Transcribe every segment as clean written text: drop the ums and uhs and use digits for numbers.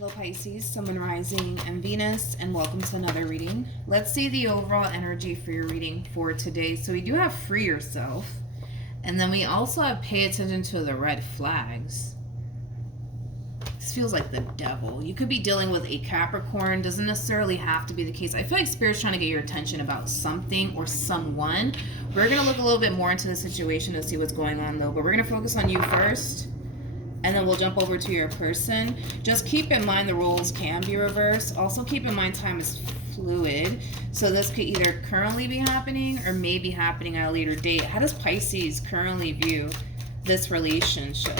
Hello Pisces, Sun, Moon, Rising, and Venus, and welcome to another reading. Let's see the overall energy for your reading for today. So we do have free yourself, and then we also have pay attention to the red flags. This feels like the devil. You could be dealing with a Capricorn. Doesn't necessarily have to be the case. I feel like Spirit's trying to get your attention about something or someone. We're going to look a little bit more into the situation to see what's going on though, but we're going to focus on you first. And then we'll jump over to your person. Just keep in mind the roles can be reversed. Also keep in mind time is fluid. So this could either currently be happening or may be happening at a later date. How does Pisces currently view this relationship?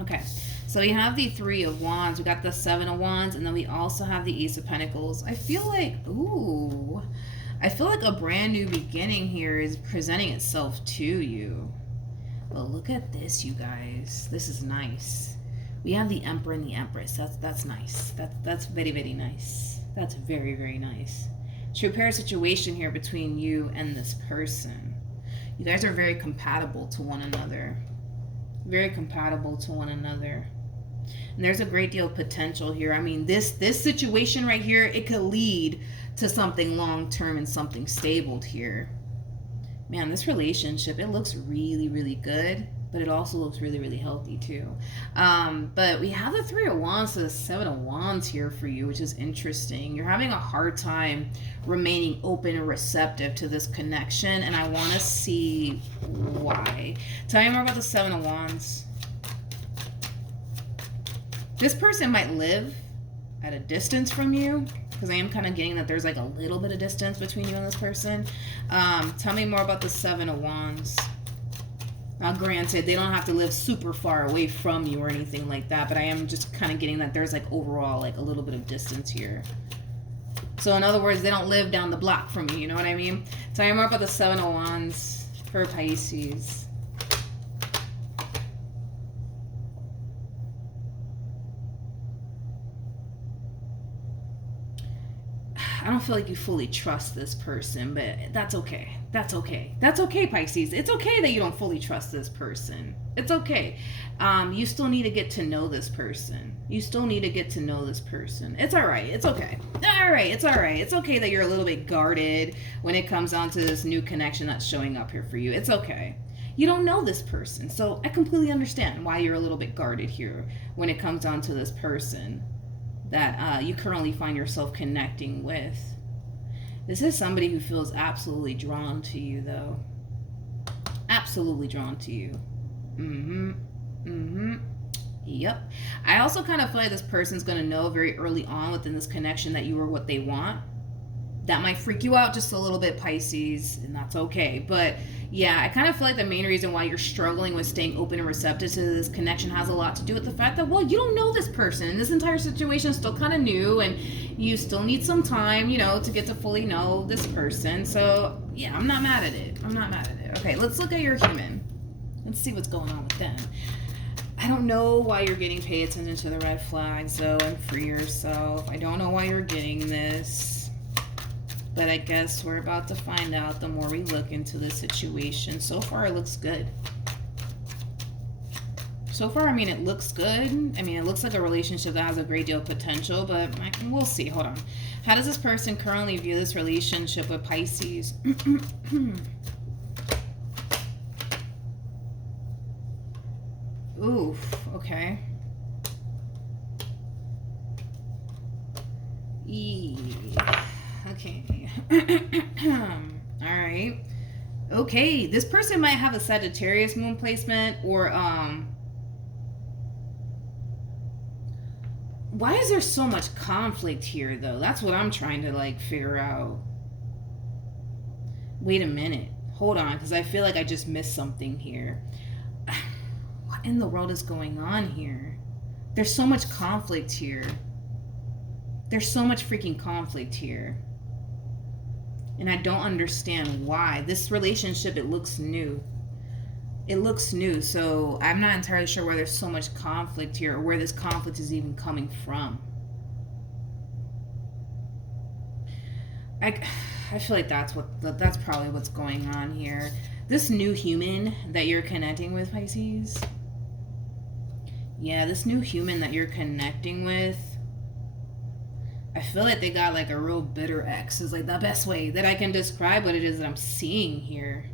Okay, so we have the Three of Wands. We got the Seven of Wands. And then we also have the Ace of Pentacles. I feel like, I feel like a brand new beginning here is presenting itself to you. Well, look at this, you guys. This is nice. We have the Emperor and the Empress. That's nice. That's very, very nice. That's very, very nice. To repair a situation here between you and this person. You guys are very compatible to one another. Very compatible to one another. And there's a great deal of potential here. I mean, this situation right here, it could lead to something long-term and something stable here. Man, this relationship, it looks really, really good, but it also looks really, really healthy too. But we have the Three of Wands to the Seven of Wands here for you, which is interesting. You're having a hard time remaining open and receptive to this connection, and I want to see why. Tell me more about the Seven of Wands. This person might live at a distance from you, because I am kind of getting that there's like a little bit of distance between you and this person. Tell me more about the Seven of Wands. Now, granted, they don't have to live super far away from you or anything like that, but I am just kind of getting that there's like overall like a little bit of distance here. So in other words, they don't live down the block from you, you know what I mean? Tell me more about the Seven of Wands for Pisces. I don't feel like you fully trust this person, but that's okay. That's okay. That's okay, Pisces. It's okay that you don't fully trust this person. It's okay. You still need to get to know this person. You still need to get to know this person. It's all right. It's okay. All right. It's all right. It's okay that you're a little bit guarded when it comes down to this new connection that's showing up here for you. It's okay. You don't know this person, so I completely understand why you're a little bit guarded here when it comes down to this person that you currently find yourself connecting with. This is somebody who feels absolutely drawn to you, though. Absolutely drawn to you. Yep. I also kind of feel like this person's going to know very early on within this connection that you are what they want. That might freak you out just a little bit, Pisces, and that's okay. But yeah, I kind of feel like the main reason why you're struggling with staying open and receptive to this connection has a lot to do with the fact that, well, you don't know this person, and this entire situation is still kind of new, and you still need some time, you know, to get to fully know this person. So yeah, I'm not mad at it. I'm not mad at it. Okay, let's look at your human. Let's see what's going on with them. I don't know why you're getting pay attention to the red flags, though, and free yourself. I don't know why you're getting this. But I guess we're about to find out the more we look into the situation. So far, it looks good. So far, I mean, it looks good. I mean, it looks like a relationship that has a great deal of potential, but we'll see. Hold on. How does this person currently view this relationship with Pisces? Oof, okay. Okay. All right. Okay, this person might have a Sagittarius moon placement, or why is there so much conflict here though? That's what I'm trying to like figure out. Wait a minute. Hold on, because I feel like I just missed something here. What in the world is going on here? There's so much conflict here. There's so much freaking conflict here. And I don't understand why. This relationship, it looks new. It looks new, so I'm not entirely sure why there's so much conflict here or where this conflict is even coming from. I feel like that's probably what's going on here. This new human that you're connecting with, Pisces, Yeah, this new human that you're connecting with, I feel like they got like a real bitter ex is like the best way that I can describe what it is that I'm seeing here.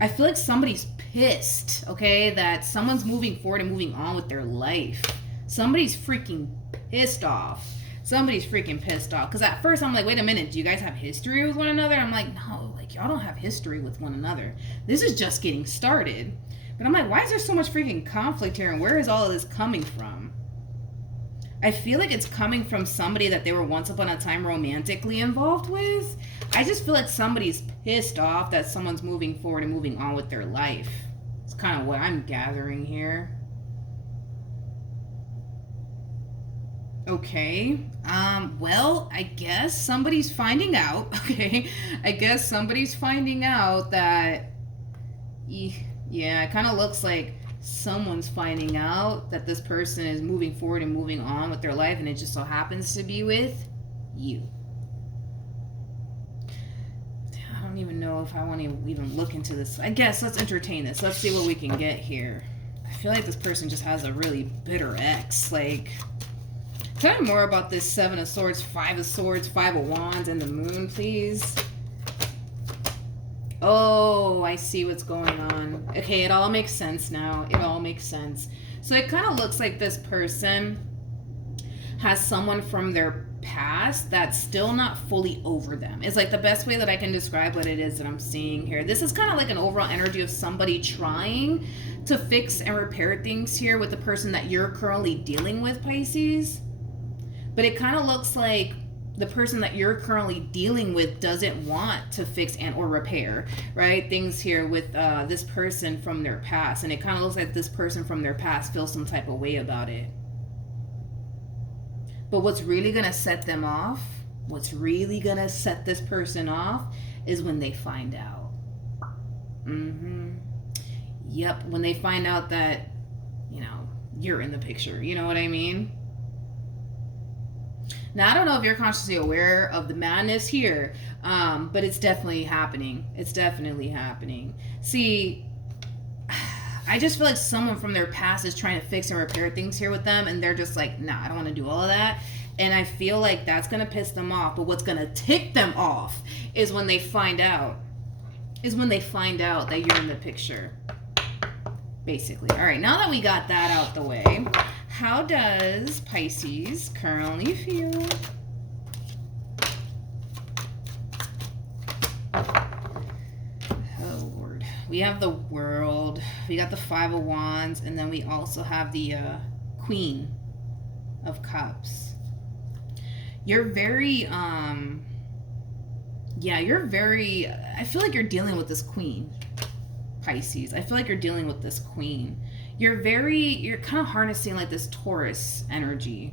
I feel like somebody's pissed, okay, that someone's moving forward and moving on with their life. Somebody's freaking pissed off. Somebody's freaking pissed off. Because at first I'm like, wait a minute, do you guys have history with one another? I'm like, no, like y'all don't have history with one another. This is just getting started. But I'm like, why is there so much freaking conflict here? And where is all of this coming from? I feel like it's coming from somebody that they were once upon a time romantically involved with. I just feel like somebody's pissed off that someone's moving forward and moving on with their life. It's kind of what I'm gathering here. Okay. Well, I guess somebody's finding out. Okay. I guess somebody's finding out that, yeah, it kind of looks like someone's finding out that this person is moving forward and moving on with their life, and it just so happens to be with you. I don't even know if I want to even look into this. I guess let's entertain this. Let's see what we can get here. I feel like this person just has a really bitter ex. Like, tell me more about this Seven of Swords, Five of Swords, Five of Wands, and the Moon, please. Oh, I see what's going on. Okay, it all makes sense now. It all makes sense. So it kind of looks like this person has someone from their past that's still not fully over them. It's like the best way that I can describe what it is that I'm seeing here. This is kind of like an overall energy of somebody trying to fix and repair things here with the person that you're currently dealing with, Pisces. But it kind of looks like the person that you're currently dealing with doesn't want to fix and or repair, right? Things here with this person from their past. And it kind of looks like this person from their past feels some type of way about it. But what's really going to set them off, what's really going to set this person off is when they find out. Yep, when they find out that, you know, you're in the picture. You know what I mean? Now, I don't know if you're consciously aware of the madness here, but it's definitely happening. It's definitely happening. See, I just feel like someone from their past is trying to fix and repair things here with them, and they're just like, nah, I don't want to do all of that. And I feel like that's going to piss them off. But what's going to tick them off is when they find out. That you're in the picture. Basically. All right, now that we got that out the way, how does Pisces currently feel? Oh, Lord. We have the World. We got the Five of Wands. And then we also have the Queen of Cups. You're very, I feel like you're dealing with this Queen, Pisces. I feel like you're dealing with this Queen. You're kind of harnessing like this Taurus energy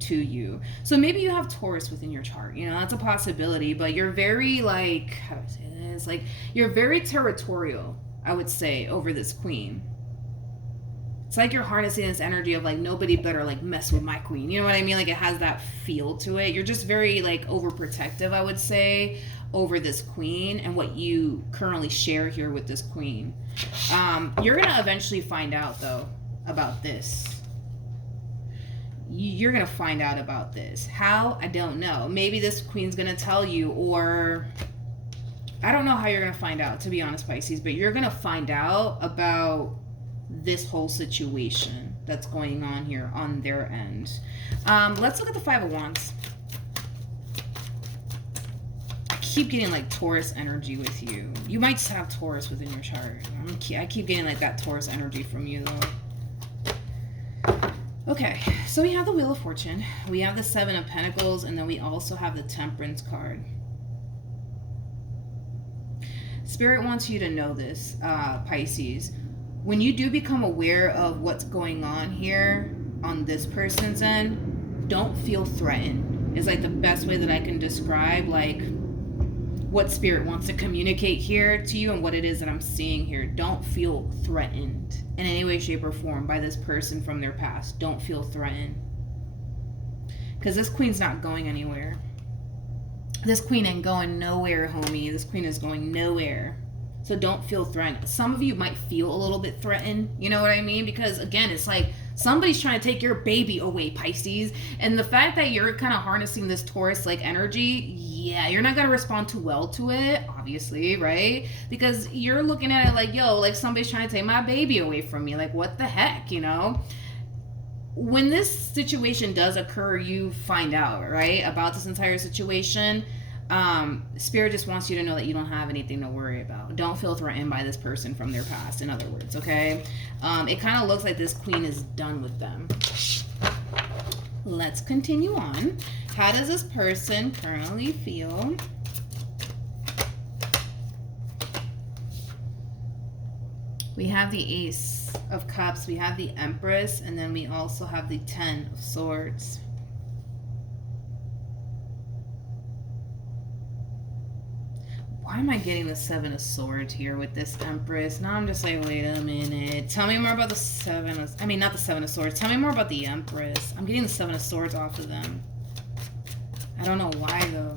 to you. So maybe you have Taurus within your chart. You know, that's a possibility. But you're very like, how do I say this? Like, you're very territorial, I would say, over this Queen. It's like you're harnessing this energy of like, nobody better like mess with my queen. You know what I mean? Like, it has that feel to it. You're just very like overprotective, I would say, over this Queen and what you currently share here with this Queen. You're going to eventually find out, though, about this. You're going to find out about this. How? I don't know. Maybe this Queen's going to tell you, or I don't know how you're going to find out, to be honest, Pisces, but you're going to find out about this whole situation that's going on here on their end. Let's look at the Five of Wands. I keep getting like Taurus energy with you. You might just have Taurus within your chart. I keep getting like that Taurus energy from you, though. Okay, so we have the Wheel of Fortune. We have the Seven of Pentacles, and then we also have the Temperance card. Spirit wants you to know this, Pisces. When you do become aware of what's going on here on this person's end, don't feel threatened. It's like the best way that I can describe like what Spirit wants to communicate here to you and what it is that I'm seeing here. Don't feel threatened in any way, shape, or form by this person from their past. Don't feel threatened. Because this Queen's not going anywhere. This Queen ain't going nowhere, homie. This Queen is going nowhere. So don't feel threatened. Some of you might feel a little bit threatened, you know what I mean? Because again, it's like somebody's trying to take your baby away, Pisces. And the fact that you're kind of harnessing this Taurus like energy, yeah, you're not going to respond too well to it, obviously, right? Because you're looking at it like, yo, like somebody's trying to take my baby away from me. Like, what the heck, you know? When this situation does occur, you find out, right, about this entire situation. Spirit just wants you to know that you don't have anything to worry about. Don't feel threatened by this person from their past, in other words, okay? It kind of looks like this queen is done with them. Let's continue on. How does this person currently feel? We have the Ace of Cups, we have the Empress, and then we also have the Ten of Swords. Why am I getting the Seven of Swords here with this Empress? Now I'm just like, wait a minute. Tell me more about the Seven of... I mean, not the Seven of Swords. Tell me more about the Empress. I'm getting the Seven of Swords off of them. I don't know why, though.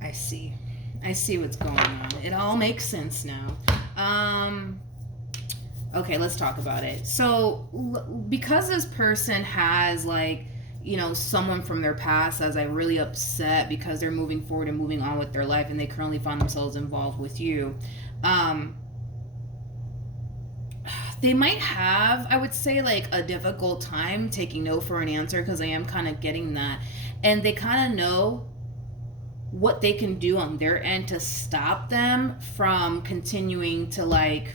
I see. I see what's going on. It all makes sense now. Okay, let's talk about it. So, because this person has, like, you know, someone from their past that's, like, really upset because they're moving forward and moving on with their life and they currently find themselves involved with you, they might have, I would say, like, a difficult time taking no for an answer, because I am kind of getting that. And they kind of know what they can do on their end to stop them from continuing to, like,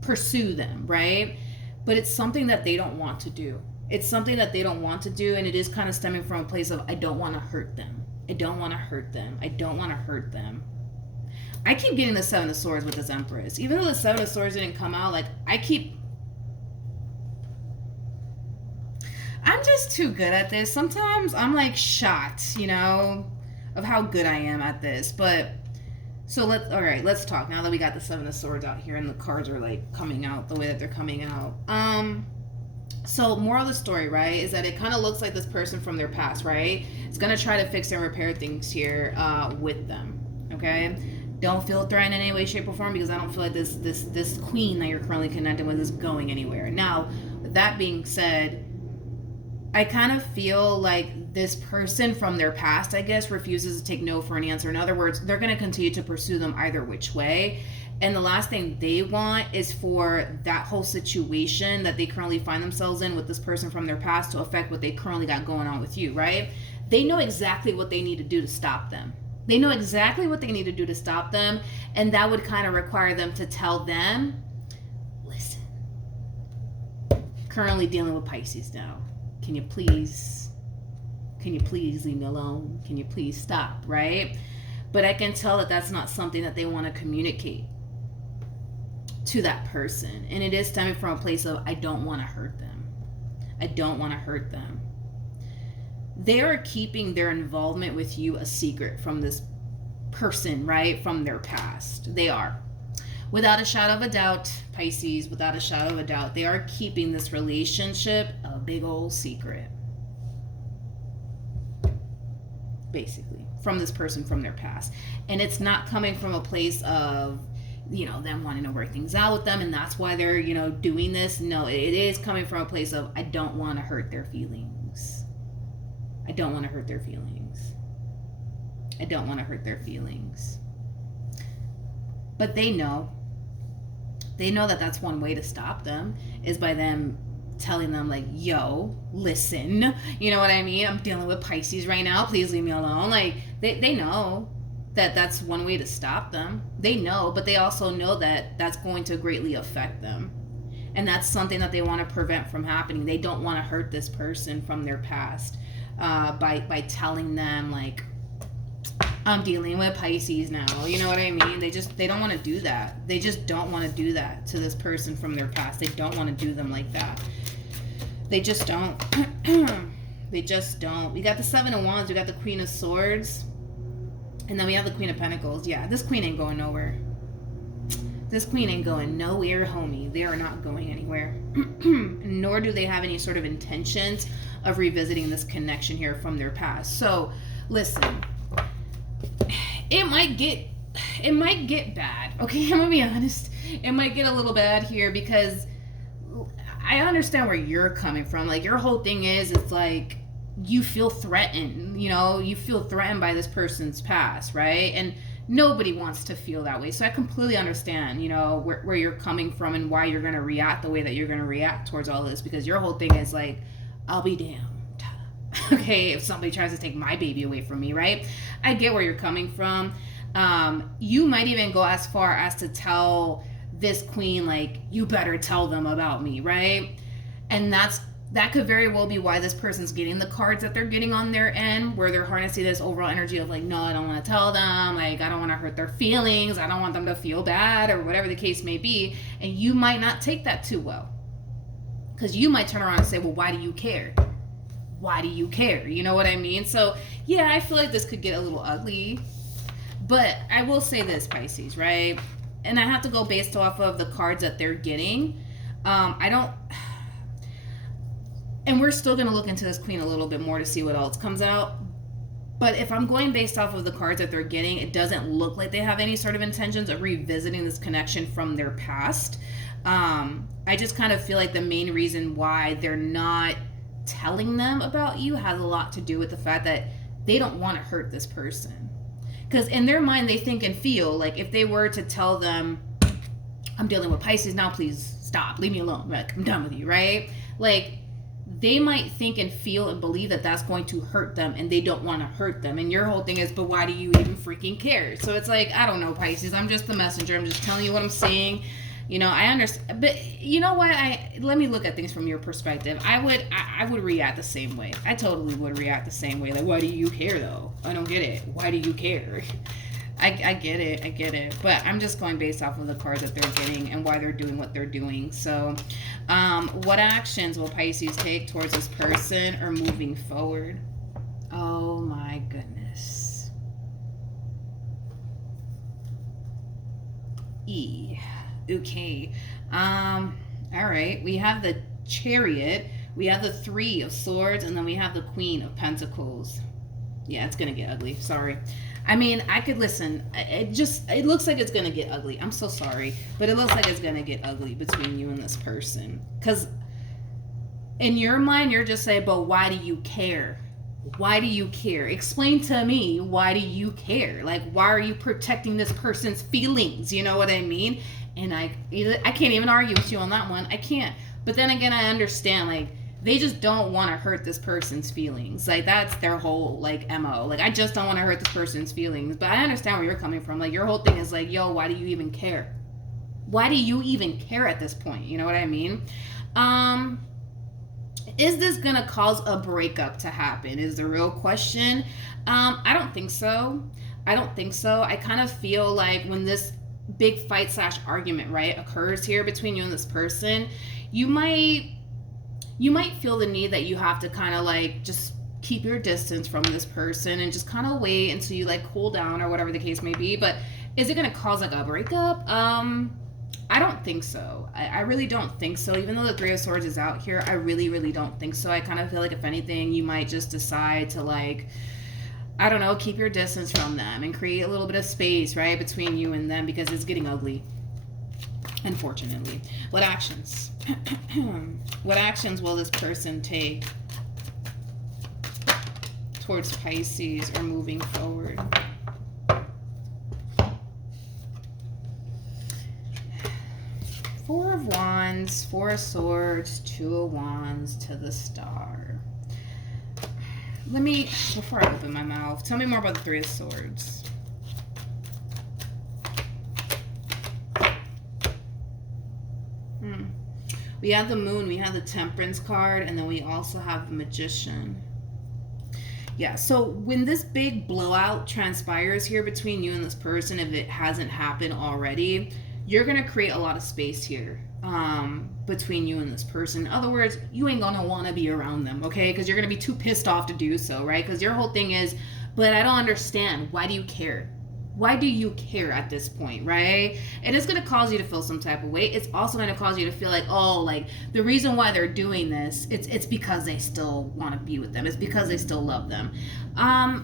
pursue them, right? But it's something that they don't want to do. It's something that they don't want to do, and it is kind of stemming from a place of, I don't want to hurt them. I don't want to hurt them. I don't want to hurt them. I keep getting the Seven of Swords with this Empress. Even though the Seven of Swords didn't come out, like, I'm just too good at this. Sometimes I'm, like, shocked, you know, of how good I am at this. But so let's talk now that we got the Seven of Swords out here and the cards are, like, coming out the way that they're coming out. So moral of the story, right, is that it kind of looks like this person from their past, right, is going to try to fix and repair things here with them, okay? Don't feel threatened in any way, shape, or form, because I don't feel like this queen that you're currently connected with is going anywhere. Now, with that being said, I kind of feel like this person from their past, I guess, refuses to take no for an answer. In other words, they're going to continue to pursue them either which way. And the last thing they want is for that whole situation that they currently find themselves in with this person from their past to affect what they currently got going on with you, right? They know exactly what they need to do to stop them. They know exactly what they need to do to stop them. And that would kind of require them to tell them, listen, currently dealing with Pisces now. Can you please leave me alone? Can you please stop, right? But I can tell that that's not something that they want to communicate to that person. And it is stemming from a place of, I don't want to hurt them. I don't want to hurt them. They are keeping their involvement with you a secret from this person, right? From their past. They are. Without a shadow of a doubt, Pisces, without a shadow of a doubt, they are keeping this relationship a big old secret. Basically, from this person from their past. And it's not coming from a place of, you know, them wanting to work things out with them and that's why they're, you know, doing this. No, it is coming from a place of, I don't want to hurt their feelings. I don't want to hurt their feelings. I don't want to hurt their feelings. But they know that that's one way to stop them, is by them telling them, like, yo, listen, you know what I mean? I'm dealing with Pisces right now. Please leave me alone. Like, they know that that's one way to stop them. They know, but they also know that that's going to greatly affect them. And that's something that they want to prevent from happening. They don't want to hurt this person from their past by telling them, like, I'm dealing with Pisces now. You know what I mean? They don't want to do that. They just don't want to do that to this person from their past. They don't want to do them like that. They just don't. They just don't. We got the Seven of Wands. We got the Queen of Swords. And then we have the Queen of Pentacles. Yeah, this queen ain't going nowhere. This queen ain't going nowhere, homie. They are not going anywhere. Nor do they have any sort of intentions of revisiting this connection here from their past. So listen, it might get bad. Okay, I'm gonna be honest. It might get a little bad here because I understand where you're coming from. Like, your whole thing is, it's like you feel threatened, you feel threatened by this person's past, right? And nobody wants to feel that way. So I completely understand, where you're coming from and why you're going to react the way that you're going to react towards all this, because your whole thing is like, I'll be damned. Okay, if somebody tries to take my baby away from me, right? I get where you're coming from. You might even go as far as to tell this queen, like, you better tell them about me, right? And that could very well be why this person's getting the cards that they're getting on their end, where they're harnessing this overall energy of like, no, I don't want to tell them, like, I don't want to hurt their feelings, I don't want them to feel bad, or whatever the case may be. And you might not take that too well, because you might turn around and say, well, why do you care? Why do you care? You know what I mean? So yeah, I feel like this could get a little ugly, but I will say this, Pisces, right? And I have to go based off of the cards that they're getting. And we're still going to look into this queen a little bit more to see what else comes out. But if I'm going based off of the cards that they're getting, it doesn't look like they have any sort of intentions of revisiting this connection from their past. I just kind of feel like the main reason why they're not telling them about you has a lot to do with the fact that they don't want to hurt this person. Because in their mind, they think and feel like if they were to tell them, I'm dealing with Pisces now, please stop, leave me alone, like, I'm done with you, right? Like, they might think and feel and believe that that's going to hurt them, and they don't want to hurt them. And your whole thing is, but why do you even freaking care? So it's like, I don't know, Pisces. I'm just the messenger. I'm just telling you what I'm seeing. I understand. But you know what? Let me look at things from your perspective. I would react the same way. I totally would react the same way. Like, why do you care, though? I don't get it. Why do you care? I get it. But I'm just going based off of the cards that they're getting and why they're doing what they're doing. So, what actions will Pisces take towards this person or moving forward? Oh my goodness. Okay. All right. We have the Chariot. We have the Three of Swords, and then we have the Queen of Pentacles. Yeah, it's gonna get ugly. Sorry. I mean, I could listen. It looks like it's gonna get ugly. I'm so sorry, but it looks like it's gonna get ugly between you and this person. Because in your mind, you're just saying, but why do you care? Why do you care? Explain to me, why do you care? Like, why are you protecting this person's feelings? You know what I mean? And I can't even argue with you on that one. I can't. But then again, I understand, like, they just don't want to hurt this person's feelings. Like, that's their whole, like, MO. Like, I just don't want to hurt this person's feelings. But I understand where you're coming from. Like, your whole thing is like, yo, why do you even care? Why do you even care at this point? You know what I mean? Is this going to cause a breakup to happen? Is the real question. I don't think so. I kind of feel like when this big fight / argument, right, occurs here between you and this person, you might feel the need that you have to kind of like just keep your distance from this person and just kind of wait until you like cool down or whatever the case may be. But is it going to cause like a breakup? I don't think so. I really don't think so. Even though the Three of Swords is out here, I really, really don't think so. I kind of feel like if anything, you might just decide to like, I don't know, keep your distance from them and create a little bit of space, right, between you and them, because it's getting ugly. Unfortunately. What actions? What actions will this person take towards Pisces or moving forward? Four of Wands, Four of Swords, Two of Wands to the Star. Let me, before I open my mouth, tell me more about the Three of Swords. We have the Moon, we have the Temperance card, and then we also have the Magician. Yeah, so when this big blowout transpires here between you and this person, if it hasn't happened already, you're going to create a lot of space here between you and this person. In other words, you ain't going to want to be around them, okay? Because you're going to be too pissed off to do so, right? Because your whole thing is, but I don't understand. Why do you care? Why do you care at this point, right? And it's going to cause you to feel some type of way. It's also going to cause you to feel like, oh, like the reason why they're doing this, it's because they still want to be with them. It's because they still love them.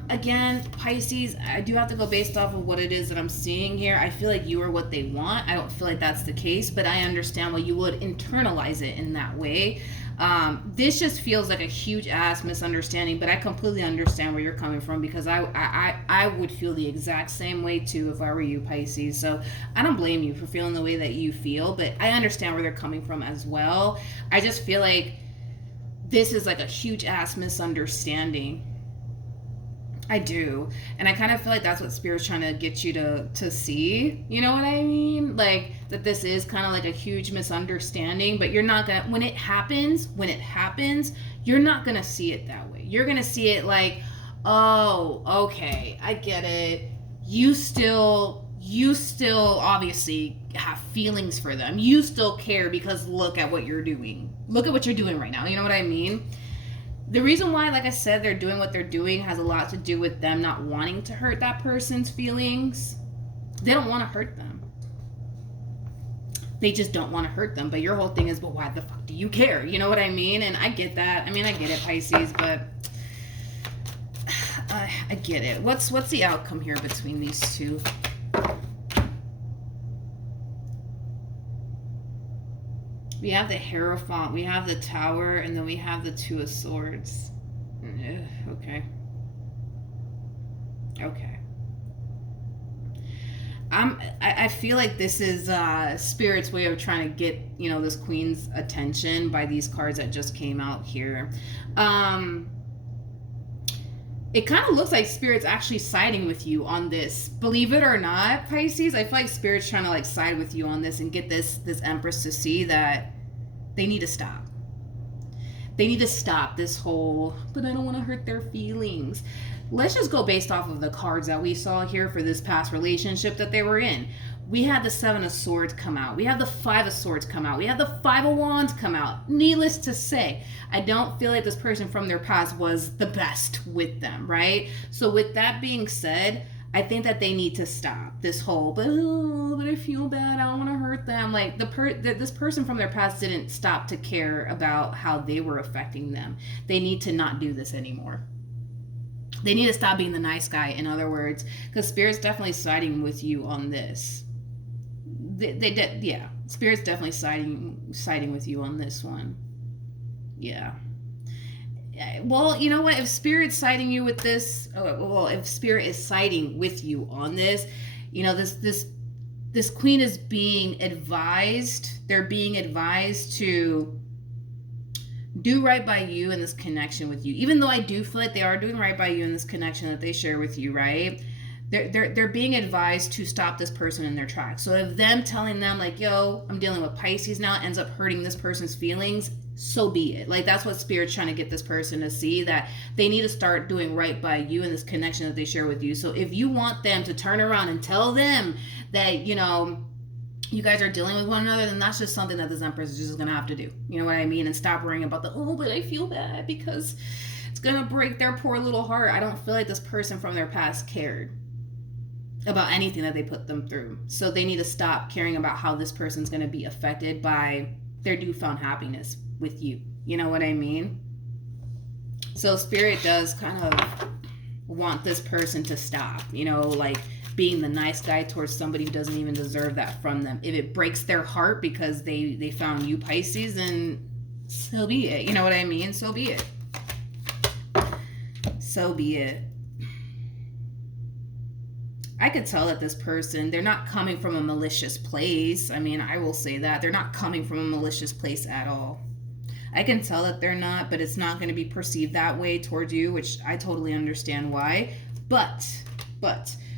Again, Pisces, I do have to go based off of what it is that I'm seeing here. I feel like you are what they want. I don't feel like that's the case, but I understand why you would internalize it in that way. This just feels like a huge ass misunderstanding, but I completely understand where you're coming from, because I would feel the exact same way too if I were you, Pisces. So I don't blame you for feeling the way that you feel, but I understand where they're coming from as well. I just feel like this is like a huge ass misunderstanding. I do. And I kind of feel like that's what Spirit's trying to get you to see. You know what I mean? Like, that this is kind of like a huge misunderstanding, but you're not going to, when it happens, you're not going to see it that way. You're going to see it like, oh, okay, I get it. You still obviously have feelings for them. You still care because look at what you're doing. Look at what you're doing right now. You know what I mean? The reason why, like I said, they're doing what they're doing has a lot to do with them not wanting to hurt that person's feelings. They don't want to hurt them. They just don't want to hurt them. But your whole thing is, but why the fuck do you care? You know what I mean? And I get that. I mean, I get it, Pisces, but I get it. What's the outcome here between these two? We have the Hierophant, we have the Tower, and then we have the Two of Swords. Okay. I feel like this is Spirit's way of trying to get, you know, this Queen's attention by these cards that just came out here. It kind of looks like Spirit's actually siding with you on this. Believe it or not, Pisces, I feel like Spirit's trying to like side with you on this and get this Empress to see that they need to stop. They need to stop this whole, but I don't want to hurt their feelings. Let's just go based off of the cards that we saw here for this past relationship that they were in. We had the Seven of Swords come out. We had the Five of Swords come out. We had the Five of Wands come out. Needless to say, I don't feel like this person from their past was the best with them, right? So with that being said, I think that they need to stop this whole, but I feel bad, I don't want to hurt them. Like this person from their past didn't stop to care about how they were affecting them. They need to not do this anymore. They need to stop being the nice guy, in other words, because Spirit's definitely siding with you on this. Yeah. Spirit's definitely siding with you on this one. Yeah. Well, you know what? If Spirit's siding you with this, if Spirit is siding with you on this, you know, this Queen is being advised. They're being advised to do right by you in this connection with you. Even though I do feel like they are doing right by you in this connection that they share with you, right? They're being advised to stop this person in their tracks. So if them telling them like, yo, I'm dealing with Pisces now, ends up hurting this person's feelings, so be it. Like, that's what Spirit's trying to get this person to see, that they need to start doing right by you in this connection that they share with you. So if you want them to turn around and tell them that, you know, you guys are dealing with one another, then that's just something that this Empress is just going to have to do. You know what I mean? And stop worrying about but I feel bad because it's going to break their poor little heart. I don't feel like this person from their past cared about anything that they put them through. So they need to stop caring about how this person's going to be affected by their newfound happiness with you. You know what I mean? So Spirit does kind of want this person to stop, you know, like being the nice guy towards somebody who doesn't even deserve that from them. If it breaks their heart because they found you, Pisces, then so be it. You know what I mean? So be it. So be it. I could tell that this person, they're not coming from a malicious place. I mean, I will say that. They're not coming from a malicious place at all. I can tell that they're not, but it's not going to be perceived that way towards you, which I totally understand why. But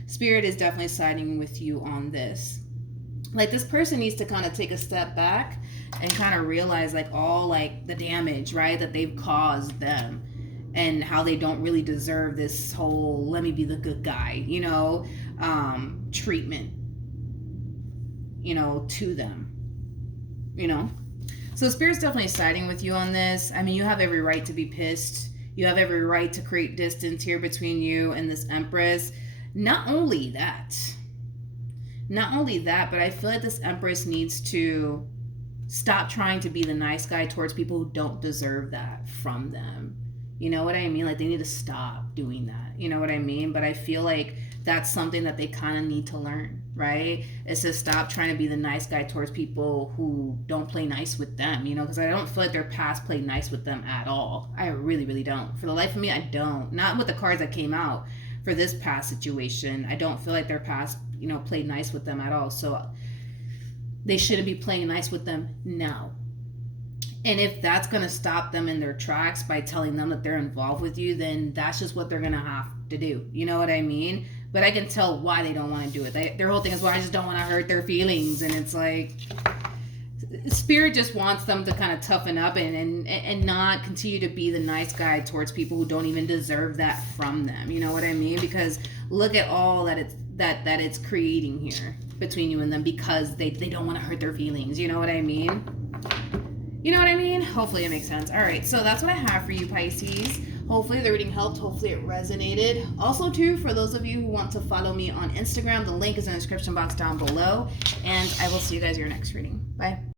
Spirit is definitely siding with you on this. Like, this person needs to kind of take a step back and kind of realize, like, all, like, the damage, right, that they've caused them and how they don't really deserve this whole, let me be the good guy, you know, treatment, you know, to them, you know. So Spirit's definitely siding with you on this. I mean, you have every right to be pissed. You have every right to create distance here between you and this Empress. Not only that, but I feel like this Empress needs to stop trying to be the nice guy towards people who don't deserve that from them. You know what I mean? Like, they need to stop doing that. You know what I mean? But I feel like that's something that they kind of need to learn, right? Is to stop trying to be the nice guy towards people who don't play nice with them, you know? Because I don't feel like their past played nice with them at all. I really, really don't. For the life of me, I don't. Not with the cards that came out for this past situation. I don't feel like their past, you know, played nice with them at all. So they shouldn't be playing nice with them now. And if that's going to stop them in their tracks by telling them that they're involved with you, then that's just what they're going to have to do. You know what I mean? But I can tell why they don't want to do it. Their whole thing is, well, I just don't want to hurt their feelings. And it's like, Spirit just wants them to kind of toughen up and not continue to be the nice guy towards people who don't even deserve that from them. You know what I mean? Because look at all that it's creating here between you and them, because they don't want to hurt their feelings. You know what I mean? You know what I mean? Hopefully it makes sense. All right, so that's what I have for you, Pisces. Hopefully the reading helped. Hopefully it resonated. Also, too, for those of you who want to follow me on Instagram, the link is in the description box down below. And I will see you guys in your next reading. Bye.